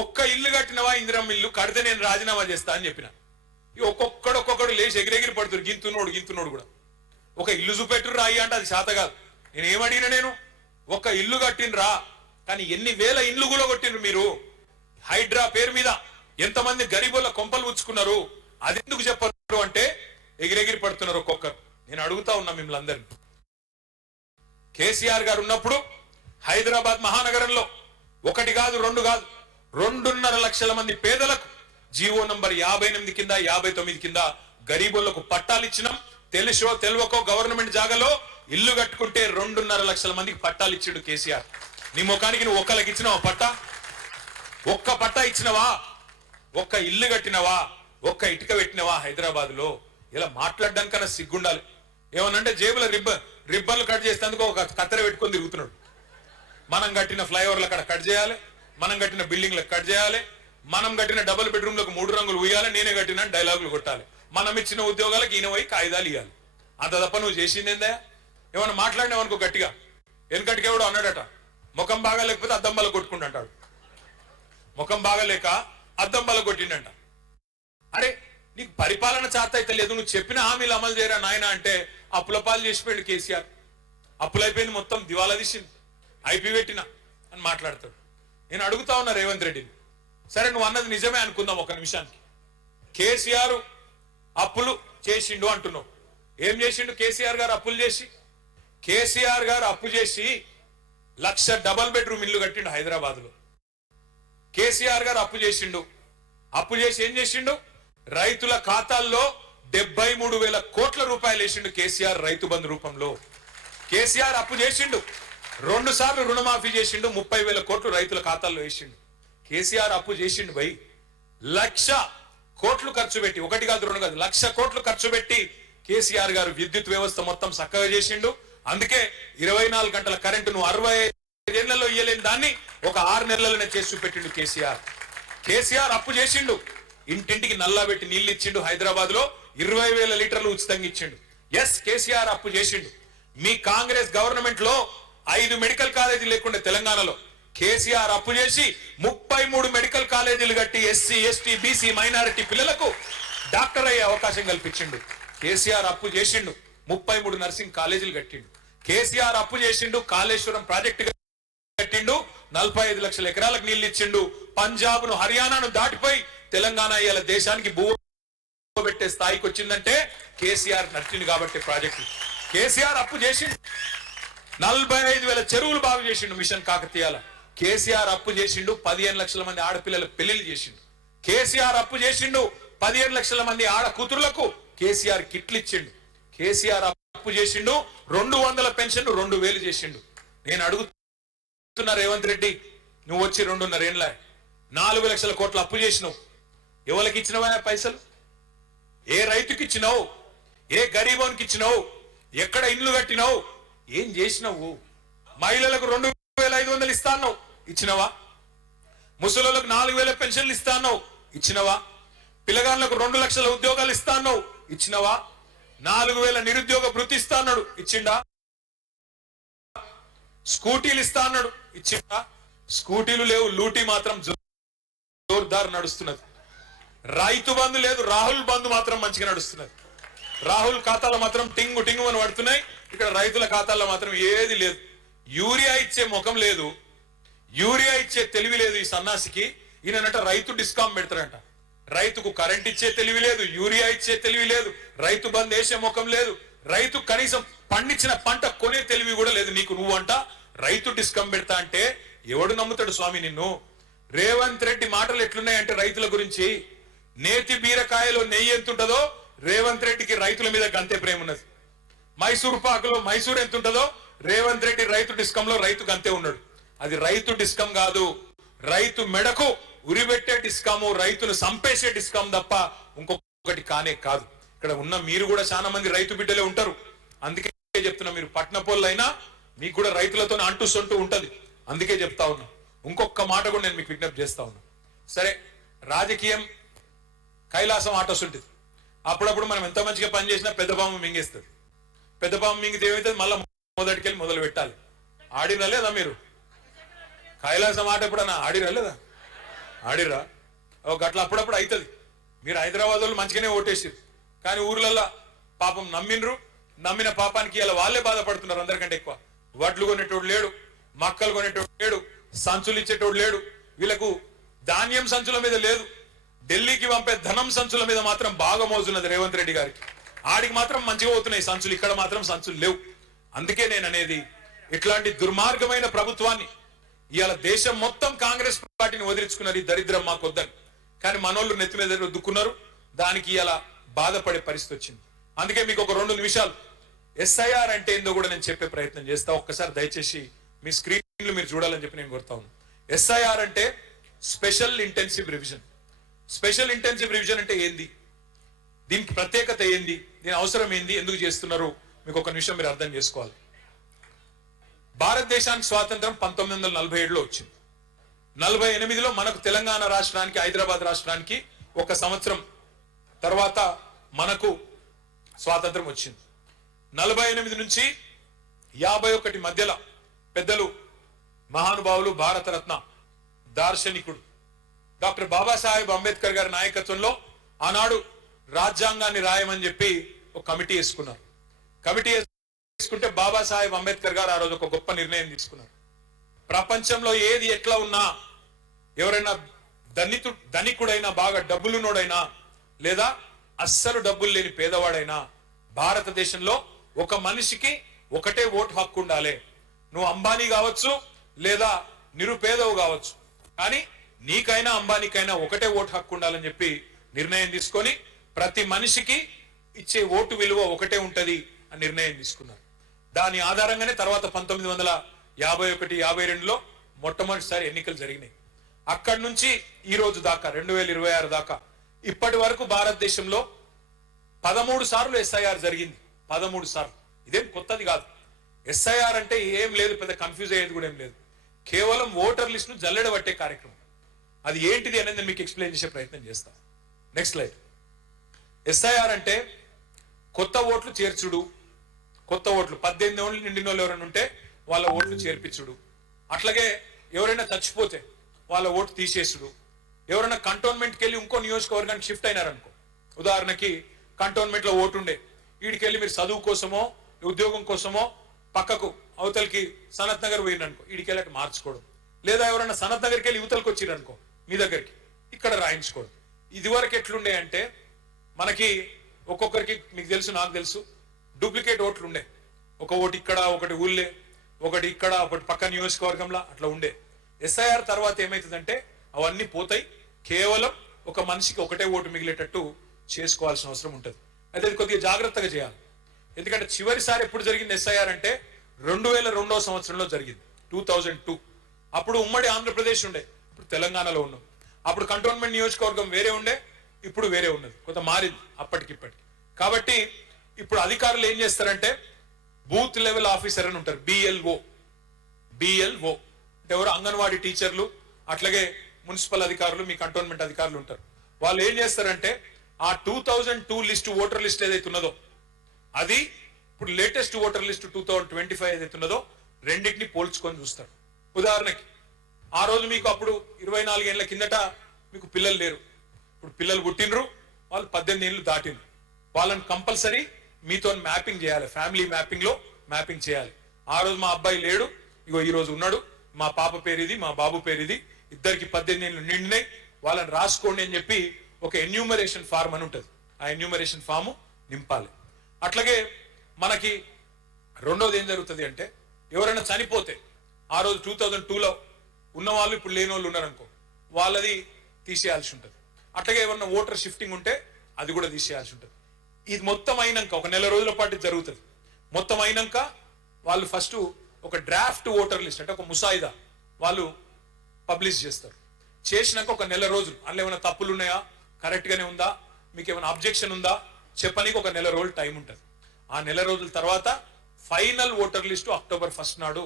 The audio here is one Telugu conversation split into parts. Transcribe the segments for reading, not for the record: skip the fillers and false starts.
ఒక్క ఇల్లు కట్టినవా ఇందిరమ్మ ఇల్లు కడితే నేను రాజీనామా చేస్తా అని చెప్పిన. ఒక్కొక్కడు లేచి ఎగిరెగిరి పడుతురు, గింతున్నోడు కూడా. ఒక ఇల్లు చూపెట్టురు రాయి అంటే అది శాత కాదు. నేను ఏమడిగిన, నేను ఒక ఇల్లు కట్టినరా, కానీ ఎన్ని వేల ఇల్లు కూడా కొట్టినరు మీరు. హైడ్రా పేరు మీద ఎంతమంది గరీబుల కొంపలు ఉచ్చుకున్నారు, అది ఎందుకు చెప్పరు అంటే ఎగిరెగిరి పడుతున్నారు ఒక్కొక్కరు. నేను అడుగుతా ఉన్నా మిమ్మల్ని అందరినీ, కేసీఆర్ గారు ఉన్నప్పుడు హైదరాబాద్ మహానగరంలో ఒకటి కాదు, రెండు కాదు, 2.5 లక్షల మంది పేదలకు జీవో నంబర్ 58 కింద 59 కింద గరీబులకు పట్టాలు ఇచ్చినాం. తెలుసో తెలియకో గవర్నమెంట్ జాగాలో ఇల్లు కట్టుకుంటే 2.5 లక్షల మందికి పట్టాలు ఇచ్చిండు కేసీఆర్. నీ ముఖానికి నువ్వు ఒక్కలకి ఇచ్చినావా పట్టా? ఒక్క పట్టా ఇచ్చినవా? ఒక్క ఇల్లు కట్టినవా? ఒక్క ఇటుక పెట్టినవా హైదరాబాద్ లో? ఇలా మాట్లాడడానికన్నా సిగ్గుండాలి. ఏమనంటే జేబుల రిబ్బన్లు కట్ చేసేందుకు ఒక కత్తెర పెట్టుకొని తిరుగుతున్నాడు. మనం కట్టిన ఫ్లైఓవర్లు అక్కడ కట్ చేయాలి, మనం కట్టిన బిల్డింగ్లకు కట్ చేయాలి, మనం కట్టిన డబుల్ బెడ్రూమ్లకు 3 రంగులు ఉయ్యాలి, నేనే కట్టిన డైలాగులు కొట్టాలి, మనం ఇచ్చిన ఉద్యోగాలకు ఈయన పోయి కాయిదాలు ఇవ్వాలి. అంత తప్ప నువ్వు చేసిందేందా? ఏమన్నా మాట్లాడినావనుకో గట్టిగా, వెనకటికి ఎవడో అన్నాడట, ముఖం బాగా లేకపోతే అద్దం బల్ల కొట్టుకుంటాడు. ముఖం బాగాలేక అద్దం బల్ల కొట్టిండంట. అరే నీకు పరిపాలన చేత అయితే లేదు, నువ్వు చెప్పిన హామీలు అమలు చేయరా నాయన అంటే అప్పుల పాలు చేసిపోయాడు కేసీఆర్. అప్పులైపోయింది, మొత్తం దివాలా తీసింది, ఐపీ పెట్టిన అని మాట్లాడతాడు. నేను అడుగుతా ఉన్నా రేవంత్ రెడ్డిని, సరే నువ్వు అన్నది నిజమే అనుకుందాం ఒక నిమిషానికి. కేసీఆర్ అప్పులు చేసిండు అంటున్నావు. ఏం చేసిండు కేసీఆర్ గారు అప్పులు చేసి? కేసీఆర్ గారు అప్పు చేసి 1,00,000 డబల్ బెడ్రూమ్ ఇల్లు కట్టిండు హైదరాబాద్ లో. కేసీఆర్ గారు అప్పు చేసిండు. అప్పు చేసి ఏం చేసిండు? రైతుల ఖాతాల్లో 73,000 కోట్ల రూపాయలు వేసిండు కేసీఆర్ రైతు బంధు రూపంలో. కేసీఆర్ అప్పు చేసిండు, 2 సార్లు రుణమాఫీ చేసిండు, 30,000 కోట్లు రైతుల ఖాతాల్లో వేసిండు. కేసీఆర్ అప్పు చేసిండు భయ్. 1,00,000 కోట్లు ఖర్చు పెట్టి, 1 కాదు 2 కాదు, 1,00,000 కోట్లు ఖర్చు పెట్టి కేసీఆర్ గారు విద్యుత్ వ్యవస్థ మొత్తం చక్కగా చేసిండు. అందుకే 24 గంటల కరెంటు నువ్వు 65 ఏళ్లలో ఇయ్యలేని దాన్ని ఒక 6 నెలలనే చేసి చూపెట్టిండు కేసీఆర్. కేసీఆర్ అప్పు చేసిండు, ఇంటింటికి నల్లా పెట్టి నీళ్లు ఇచ్చిండు. హైదరాబాద్ లో 20,000 లీటర్లు ఉచితంగా ఇచ్చిండు. ఎస్, కేసీఆర్ అప్పు చేసిండు. మీ కాంగ్రెస్ గవర్నమెంట్ లో 5 మెడికల్ కాలేజీలు లేకుండా తెలంగాణలో కేసీఆర్ అప్పు చేసి 33 మెడికల్ కాలేజీలు కట్టి ఎస్సీ, ఎస్టీ, బీసీ, మైనారిటీ పిల్లలకు డాక్టర్ అయ్యే అవకాశం కల్పించిండు. కేసీఆర్ అప్పు చేసిండు, 33 నర్సింగ్ కాలేజీలు కట్టిండు. కేసీఆర్ అప్పు చేసిండు, కాళేశ్వరం ప్రాజెక్టు కట్టిండు, 45 లక్షల ఎకరాలకు నీళ్లు ఇచ్చిండు. పంజాబ్ ను, హర్యానాను దాటిపోయి తెలంగాణ ఇవాళ దేశానికి భూ పెట్టే స్థాయికి వచ్చిందంటే కేసీఆర్ నచ్చింది కాబట్టి ప్రాజెక్టు. కేసీఆర్ అప్పు చేసిండు, 45,000 చెరువులు బాగు చేసిండు మిషన్ కాకతీయాల. కేసీఆర్ అప్పు చేసిండు, 15 లక్షల మంది ఆడపిల్లల పెళ్లిళ్ళు చేసిండు. కేసీఆర్ అప్పు చేసిండు, 15 లక్షల మంది ఆడ కూతురులకు కేసీఆర్ కిట్లు ఇచ్చిండు. కేసీఆర్ అప్పు చేసిండు, 200 పెన్షన్ 2,000 చేసిండు. నేను అడుగుతున్నా రేవంత్ రెడ్డి, నువ్వు వచ్చి 2.5 ఏళ్ళ 4 లక్షల కోట్ల అప్పు చేసినావు. ఎవరికి ఇచ్చినవా పైసలు? ఏ రైతుకి ఇచ్చినావు? ఏ గరీబోనికి ఇచ్చినావు? ఎక్కడ ఇల్లు కట్టినావు? ఏం చేసినావు? మహిళలకు 2,500 ఇస్తాన్నావు, ఇచ్చినవా? ముసలులకు 4,000 పెన్షన్లు ఇస్తాన్నావు, ఇచ్చినవా? పిల్లగాళ్ళకు 2 లక్షల ఉద్యోగాలు ఇస్తాన్నావు, ఇచ్చినవా? 4,000 నిరుద్యోగ భృతి ఇస్తా అన్నాడు, ఇచ్చిండా? స్కూటీలు ఇస్తా అన్నాడు, ఇచ్చిండా? స్కూటీలు లేవు, లూటీ మాత్రం జోర్దార్ నడుస్తున్నది. రైతు బంధు లేదు, రాహుల్ బంధు మాత్రం మంచిగా నడుస్తున్నది. రాహుల్ ఖాతాలో మాత్రం టింగు టింగు అని పడుతున్నాయి, ఇక్కడ రైతుల ఖాతాల్లో మాత్రం ఏది లేదు. యూరియా ఇచ్చే ముఖం లేదు, యూరియా ఇచ్చే తెలివి లేదు ఈ సన్నాసికి. ఈయనంట రైతు డిస్కౌంట్ పెడతారంట. రైతుకు కరెంట్ ఇచ్చే తెలివి లేదు, యూరియా ఇచ్చే తెలివి లేదు, రైతు బంద్ వేసే ముఖం లేదు, రైతు కనీసం పండించిన పంట కొనే తెలివి కూడా లేదు నీకు. నువ్వంట రైతు డిస్కౌంట్ పెడతా అంటే ఎవడు నమ్ముతాడు స్వామి నిన్ను? రేవంత్ రెడ్డి మాటలు ఎట్లున్నాయంటే రైతుల గురించి, నేతి బీరకాయలో నెయ్యి ఎంత ఉంటుందో రేవంత్ రెడ్డికి రైతుల మీద గంతే ప్రేమ ఉన్నది. మైసూర్ పాకులో మైసూర్ ఎంత ఉంటుందో రేవంత్ రెడ్డి రైతు డిస్కమ్ లో రైతు గంతే ఉన్నాడు. అది రైతు డిస్కమ్ కాదు, రైతు మెడకు ఉరిబెట్టే డిస్కాము, రైతును సంపేసే డిస్కామ్ తప్ప ఇంకొకటి కానే కాదు. ఇక్కడ ఉన్న మీరు కూడా చాలా మంది రైతు బిడ్డలే ఉంటారు. అందుకే చెప్తున్నా, మీరు పట్నపోళ్ళు అయినా మీకు కూడా రైతులతో అంటూ సొంటూ ఉంటది. అందుకే చెప్తా ఉన్నా. ఇంకొక మాట కూడా నేను మీకు విజ్ఞప్తి చేస్తా ఉన్నా. సరే, రాజకీయం కైలాసం ఆటోస్ ఉంటుంది. అప్పుడప్పుడు మనం ఎంత మంచిగా పనిచేసినా పెద్ద పాము మింగేస్తుంది. పెద్ద పాము మింగితే ఏమవుతుంది? మళ్ళీ మొదటికెళ్ళి మొదలు పెట్టాలి. ఆడినా లేదా మీరు? కైలాసం ఆట ఎప్పుడన్నా ఆడిరా లేదా? ఆడిరా గట్ల అప్పుడప్పుడు అవుతుంది. మీరు హైదరాబాద్ వాళ్ళు మంచిగానే ఓటేసారు, కానీ ఊర్లల్లో పాపం నమ్మిన పాపానికి ఇలా వాళ్ళే బాధపడుతున్నారు. అందరికంటే ఎక్కువ వడ్లు కొనేటోడు లేడు, మక్కలు కొనేటోడు లేడు, సంచులు ఇచ్చేటోడు లేడు. వీళ్ళకు ధాన్యం సంచుల మీద లేదు, ఢిల్లీకి పంపే ధనం సంచుల మీద మాత్రం బాగా మోజున్నది రేవంత్ రెడ్డి గారికి. ఆడికి మాత్రం మంచిగా పోతున్నాయి సంచులు, ఇక్కడ మాత్రం సంచులు లేవు. అందుకే నేను అనేది, ఇట్లాంటి దుర్మార్గమైన ప్రభుత్వాన్ని ఇవాళ దేశం మొత్తం కాంగ్రెస్ పార్టీని వదిలించుకున్నారు. ఈ దరిద్రం మాకు వద్దని, కానీ మనోళ్ళు నెత్తి మీద రుద్దుకున్నారు. దానికి ఇలా బాధపడే పరిస్థితి వచ్చింది. అందుకే మీకు ఒక 2 నిమిషాలు ఎస్ఐఆర్ అంటే ఏందో కూడా నేను చెప్పే ప్రయత్నం చేస్తా. ఒక్కసారి దయచేసి మీ స్క్రీన్లు మీరు చూడాలని చెప్పి నేను కోరుతా ఉన్నాను. ఎస్ఐఆర్ అంటే special intensive revision. Special intensive revision అంటే ఏంది, దీనికి ప్రత్యేకత ఏంది, దీని అవసరం ఏంది, ఎందుకు చేస్తున్నారు, మీకు ఒక నిమిషం మీరు అర్థం చేసుకోవాలి. భారతదేశానికి స్వాతంత్రం 1947లో వచ్చింది. 48లో మనకు తెలంగాణ రాష్ట్రానికి, హైదరాబాద్ రాష్ట్రానికి 1 సంవత్సరం తర్వాత మనకు స్వాతంత్రం వచ్చింది. 48 నుంచి 51 మధ్యలో పెద్దలు మహానుభావులు, భారతరత్న దార్శనికుడు డాక్టర్ బాబాసాహెబ్ అంబేద్కర్ గారి నాయకత్వంలో ఆనాడు రాజ్యాంగాన్ని రాయమని చెప్పి ఒక కమిటీ వేసుకున్నారు. కమిటీ వేసుకుంటే బాబాసాహెబ్ అంబేద్కర్ గారు ఆ రోజు ఒక గొప్ప నిర్ణయం తీసుకున్నారు. ప్రపంచంలో ఏది ఎట్లా ఉన్నా, ఎవరైనా ధనికుడైనా, బాగా డబ్బులున్నోడైనా, లేదా అస్సలు డబ్బులు లేని పేదవాడైనా, భారతదేశంలో ఒక మనిషికి ఒకటే ఓటు హక్కు ఉండాలి. నువ్వు అంబానీ కావచ్చు, లేదా నిరుపేదవు కావచ్చు, కానీ నీకైనా అంబానీకైనా ఒకటే ఓటు హక్కు ఉండాలని చెప్పి నిర్ణయం తీసుకొని ప్రతి మనిషికి ఇచ్చే ఓటు విలువ ఒకటే ఉంటది అని నిర్ణయం తీసుకున్నారు. దాని ఆధారంగానే తర్వాత 1951, 52లో మొట్టమొదటిసారి ఎన్నికలు జరిగినాయి. అక్కడి నుంచి ఈ రోజు దాకా 2026 దాకా ఇప్పటి వరకు భారతదేశంలో 13 సార్లు ఎస్ఐఆర్ జరిగింది. 13 సార్లు. ఇదేం కొత్తది కాదు. ఎస్ఐఆర్ అంటే ఏం లేదు, పెద్ద కన్ఫ్యూజ్ అయ్యేది కూడా ఏం లేదు. కేవలం ఓటర్ లిస్ట్ ను జల్లెడబట్టే కార్యక్రమం. అది ఏంటిది అనేది మీకు ఎక్స్ప్లెయిన్ చేసే ప్రయత్నం చేస్తా. Next slide. ఎస్ఐఆర్ అంటే కొత్త ఓట్లు చేర్చుడు. కొత్త ఓట్లు 18 ఏళ్ళు నిండిన వాళ్ళు ఎవరైనా ఉంటే వాళ్ళ ఓట్లు చేర్పించుడు. అట్లాగే ఎవరైనా చచ్చిపోతే వాళ్ళ ఓటు తీసేసుడు. ఎవరైనా కంటోన్మెంట్కి వెళ్ళి ఇంకో నియోజకవర్గానికి షిఫ్ట్ అయినారనుకో, ఉదాహరణకి కంటోన్మెంట్ లో ఓటు ఉండే, వీడికెళ్ళి మీరు చదువు కోసమో ఉద్యోగం కోసమో పక్కకు అవతలకి సనత్ నగర్ పోయిననుకో, వీడికెళ్ళి అటు మార్చుకోవడం. లేదా ఎవరైనా సనత్ నగర్కి వెళ్ళి యువతలకు వచ్చిరనుకో మీ దగ్గరికి, ఇక్కడ రాయించుకోవడం. ఇదివరకు ఎట్లుండే అంటే మనకి ఒక్కొక్కరికి, మీకు తెలుసు నాకు తెలుసు, డూప్లికేట్ ఓట్లు ఉండే. ఒక ఓటు ఇక్కడ, ఒకటి ఊళ్ళే, ఒకటి ఇక్కడ, ఒకటి పక్క నియోజకవర్గంలో అట్లా ఉండే. ఎస్ఐఆర్ తర్వాత ఏమైతుందంటే అవన్నీ పోతాయి. కేవలం ఒక మనిషికి ఒకటే ఓటు మిగిలేటట్టు చేసుకోవాల్సిన అవసరం ఉంటుంది. అయితే అది కొద్దిగా జాగ్రత్తగా చేయాలి. ఎందుకంటే చివరిసారి ఎప్పుడు జరిగింది ఎస్ఐఆర్ అంటే 2002వ సంవత్సరంలో జరిగింది, 2002. అప్పుడు ఉమ్మడి ఆంధ్రప్రదేశ్ ఉండే, ఇప్పుడు తెలంగాణలో ఉన్నాం. అప్పుడు కంటోన్మెంట్ నియోజకవర్గం వేరే ఉండే, ఇప్పుడు వేరే ఉన్నది, కొంత మారింది అప్పటికిప్పటికి. కాబట్టి ఇప్పుడు అధికారులు ఏం చేస్తారంటే బూత్ లెవెల్ ఆఫీసర్ అని ఉంటారు, బిఎల్ఓ అంటే ఎవరు, అంగన్వాడీ టీచర్లు, అట్లాగే మున్సిపల్ అధికారులు, మీ కంటోన్మెంట్ అధికారులు ఉంటారు. వాళ్ళు ఏం చేస్తారంటే ఆ 2002 లిస్ట్, ఓటర్ లిస్ట్ ఏదైతే ఉన్నదో అది ఇప్పుడు లేటెస్ట్ ఓటర్ లిస్ట్ 2025 ఏదైతే ఉన్నదో రెండింటిని పోల్చుకొని చూస్తారు. ఉదాహరణకి ఆ రోజు మీకు అప్పుడు 24 ఏళ్ల కిందట మీకు పిల్లలు లేరు, ఇప్పుడు పిల్లలు పుట్టినరు, వాళ్ళు 18 ఏళ్ళు దాటినరు. వాళ్ళని కంపల్సరీ మీతో మ్యాపింగ్ చేయాలి, ఫ్యామిలీ మ్యాపింగ్ లో మ్యాపింగ్ చేయాలి. ఆ రోజు మా అబ్బాయి లేడు, ఇగో ఈ రోజు ఉన్నాడు, మా పాప పేరు ఇది, మా బాబు పేరు ఇది, ఇద్దరికి 18 ఏళ్ళు నిండినాయి, వాళ్ళని రాసుకోండి అని చెప్పి ఒక ఎన్యూమరేషన్ ఫార్మ్ అని ఉంటుంది. ఆ ఎన్యూమరేషన్ ఫామ్ నింపాలి. అట్లాగే మనకి రెండోది ఏం జరుగుతుంది అంటే ఎవరైనా చనిపోతే ఆ రోజు 2002లో ఉన్న వాళ్ళు ఇప్పుడు లేని వాళ్ళు ఉన్నారనుకో, వాళ్ళది తీసేయాల్సి ఉంటుంది. అట్లాగే ఎవరైనా ఓటర్ షిఫ్టింగ్ ఉంటే అది కూడా తీసేయాల్సి ఉంటుంది. ఇది మొత్తం అయినాక ఒక నెల రోజుల పాటు జరుగుతుంది. మొత్తం అయినాక వాళ్ళు ఫస్ట్ ఒక డ్రాఫ్ట్ ఓటర్ లిస్ట్ అంటే ఒక ముసాయిదా వాళ్ళు పబ్లిష్ చేస్తారు. చేసినాక ఒక నెల రోజులు అందులో ఏమైనా తప్పులు ఉన్నాయా, కరెక్ట్ గానే ఉందా, మీకు ఏమైనా అబ్జెక్షన్ ఉందా చెప్పనీకి ఒక నెల రోజులు టైం ఉంటుంది. ఆ నెల రోజుల తర్వాత ఫైనల్ ఓటర్ లిస్టు అక్టోబర్ 1 నాడు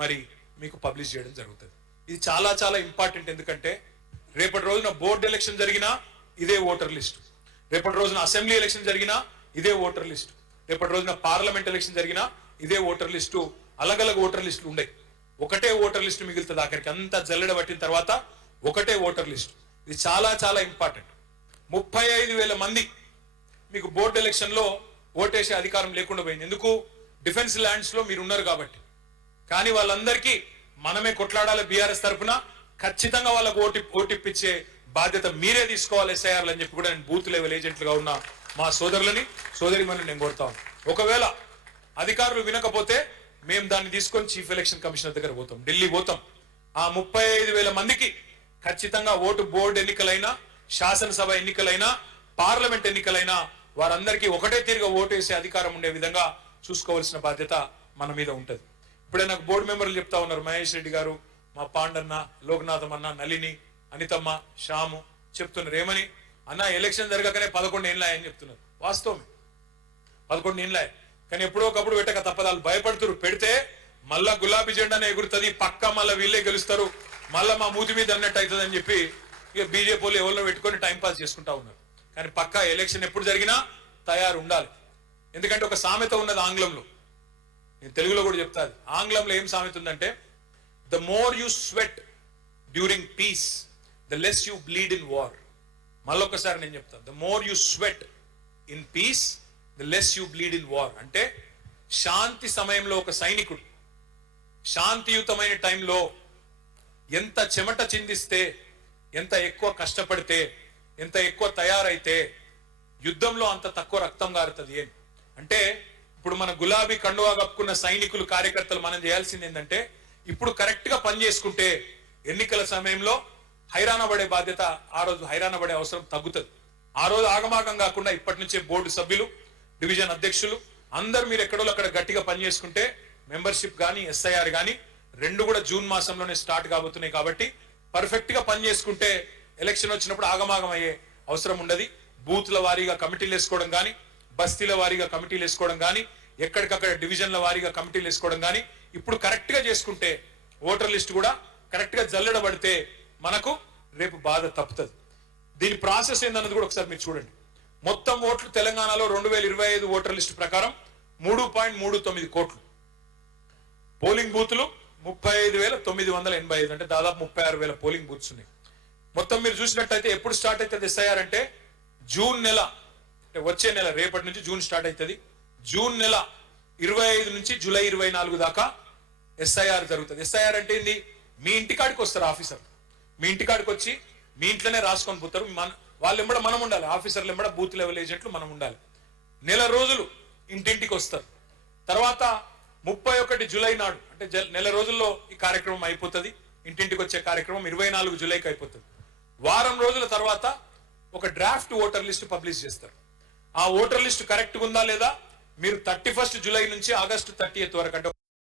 మరి మీకు పబ్లిష్ చేయడం జరుగుతుంది. ఇది చాలా చాలా ఇంపార్టెంట్. ఎందుకంటే రేపటి రోజున బోర్డు ఎలక్షన్ జరిగినా ఇదే ఓటర్ లిస్టు, రేపటి రోజున అసెంబ్లీ ఎలక్షన్ జరిగినా ఇదే ఓటర్ లిస్టు, రేపటి రోజున పార్లమెంట్ ఎలక్షన్ జరిగినా ఇదే ఓటర్ లిస్టు. అలగలగ ఓటర్ లిస్టులు ఉన్నాయి, ఒకటే ఓటర్ లిస్టు మిగులుతుంది. ఆఖరికి అంతా జల్లెడ పట్టిన తర్వాత ఒకటే ఓటర్ లిస్టు. ఇది చాలా చాలా ఇంపార్టెంట్. 35,000 మంది మీకు బోర్డు ఎలక్షన్ లో ఓటేసే అధికారం లేకుండా పోయింది. ఎందుకు? డిఫెన్స్ ల్యాండ్స్ లో మీరు ఉన్నారు కాబట్టి. కానీ వాళ్ళందరికీ మనమే కొట్లాడాలి. బీఆర్ఎస్ తరఫున ఖచ్చితంగా వాళ్ళకు ఓటిప్పించే బాధ్యత మీరే తీసుకోవాలి ఎస్ఐఆర్లు అని చెప్పి కూడా నేను బూత్ లెవెల్ ఏజెంట్లుగా ఉన్న మా సోదరులని సోదరిమని నేను కోరుతాను. ఒకవేళ అధికారులు వినకపోతే మేము దాన్ని తీసుకొని చీఫ్ ఎలక్షన్ కమిషనర్ దగ్గర పోతాం, ఢిల్లీ పోతాం. ఆ 35,000 మందికి ఖచ్చితంగా ఓటు బోర్డు ఎన్నికలైనా, శాసనసభ ఎన్నికలైనా, పార్లమెంట్ ఎన్నికలైనా వారందరికీ ఒకటే తీరుగా ఓటు వేసే అధికారం ఉండే విధంగా చూసుకోవాల్సిన బాధ్యత మన మీద ఉంటది. ఇప్పుడే నాకు బోర్డు మెంబర్లు చెప్తా ఉన్నారు, మహేష్ రెడ్డి గారు, మా పాండన్న, లోకనాథం అన్న, నళిని, అనితమ్మ, శ్యాము చెప్తున్నారు ఏమని, అన్న ఎలక్షన్ జరగకనే 11 ఏళ్ళ అని చెప్తున్నారు. వాస్తవమే, 11 ఏళ్ళ. కానీ ఎప్పుడో ఒకప్పుడు పెట్టక తప్పదాలు భయపడుతున్నారు. పెడితే మళ్ళా గులాబీ జెండానే ఎగురుతుంది, పక్క మళ్ళీ వీళ్ళే గెలుస్తారు, మళ్ళా మా మూతి మీద అన్నట్టు అవుతుంది అని చెప్పి ఇక బీజేపీ వాళ్ళు ఎవరిలో పెట్టుకొని టైం పాస్ చేసుకుంటా ఉన్నారు. కానీ పక్కా ఎలక్షన్ ఎప్పుడు జరిగినా తయారు ఉండాలి. ఎందుకంటే ఒక సామెత ఉన్నది ఆంగ్లంలో, నేను తెలుగులో కూడా చెప్తాను. ఆంగ్లంలో ఏం సామెత ఉందంటే, the more you sweat during piece the less you bleed in war. మళ్ళొకసారి నేను చెప్తాను, the more you sweat in peace the less you bleed in war. అంటే శాంతి సమయంలో ఒక సైనికుడు శాంతియుతమైన టైంలో ఎంత చెమట చిందిస్తే, ఎంత ఎక్కువ కష్టపడితే, ఎంత ఎక్కువ తయారైతే యుద్ధంలో అంత తక్కువ రక్తం గారుతుంది. ఏం అంటే ఇప్పుడు మన గులాబీ కండువా కప్పుకున్న సైనికులు, కార్యకర్తలు మనం చేయాల్సింది ఏంటంటే, ఇప్పుడు కరెక్ట్ గా పని చేసుకుంటే ఎన్నికల సమయంలో హైరాణ పడే బాధ్యత, ఆ రోజు హైరాణ పడే అవసరం తగ్గుతుంది. ఆ రోజు ఆగమాగం కాకుండా ఇప్పటి నుంచే బోర్డు సభ్యులు, డివిజన్ అధ్యక్షులు అందరు మీరు ఎక్కడో అక్కడ గట్టిగా పని చేసుకుంటే మెంబర్షిప్ కానీ ఎస్ఐఆర్ కానీ రెండు కూడా జూన్ మాసంలోనే స్టార్ట్ కాబోతున్నాయి. కాబట్టి పర్ఫెక్ట్ గా పని చేసుకుంటే ఎలక్షన్ వచ్చినప్పుడు ఆగమాగం అయ్యే అవసరం ఉండదు. బూత్ల వారీగా కమిటీలు వేసుకోవడం కానీ, బస్తీల వారీగా కమిటీలు వేసుకోవడం కానీ, ఎక్కడికక్కడ డివిజన్ల వారీగా కమిటీలు వేసుకోవడం కానీ ఇప్పుడు కరెక్ట్ గా చేసుకుంటే, ఓటర్ లిస్ట్ కూడా కరెక్ట్ గా జల్లెడబడితే మనకు రేపు బాధ తప్పుతుంది. దీని ప్రాసెస్ ఏందన్నది కూడా ఒకసారి మీరు చూడండి. మొత్తం ఓట్లు తెలంగాణలో 2025 ఓటర్ లిస్టు ప్రకారం 3.39 కోట్లు. పోలింగ్ బూతులు 35,985, అంటే దాదాపు 36,000 పోలింగ్ బూత్స్ ఉన్నాయి. మొత్తం మీరు చూసినట్టయితే ఎప్పుడు స్టార్ట్ అవుతుంది ఎస్ఐఆర్ అంటే జూన్ నెల, అంటే వచ్చే నెల, రేపటి నుంచి జూన్ స్టార్ట్ అవుతుంది. జూన్ నెల 25 నుంచి జూలై 24 దాకా ఎస్ఐఆర్ జరుగుతుంది. ఎస్ఐఆర్ అంటే ఏంది? మీ ఇంటికాడికి వస్తారు ఆఫీసర్, మీ ఇంటికాడికి వచ్చి మీ ఇంట్లోనే రాసుకొని పోతారు. వాళ్ళు ఎంబడ మనం ఉండాలి, ఆఫీసర్లు ఎంబడ బూత్ లెవెల్ ఏజెంట్లు మనం ఉండాలి. నెల రోజులు ఇంటింటికి వస్తారు. తర్వాత 31 జూలై నాడు, అంటే నెల రోజుల్లో ఈ కార్యక్రమం అయిపోతుంది. ఇంటింటికి వచ్చే కార్యక్రమం 24 జూలైకి అయిపోతుంది. వారం రోజుల తర్వాత ఒక డ్రాఫ్ట్ ఓటర్ లిస్ట్ పబ్లిష్ చేస్తారు. ఆ ఓటర్ లిస్ట్ కరెక్ట్ ఉందా లేదా మీరు 31 జూలై నుంచి ఆగస్టు 30 వరకు, అంటే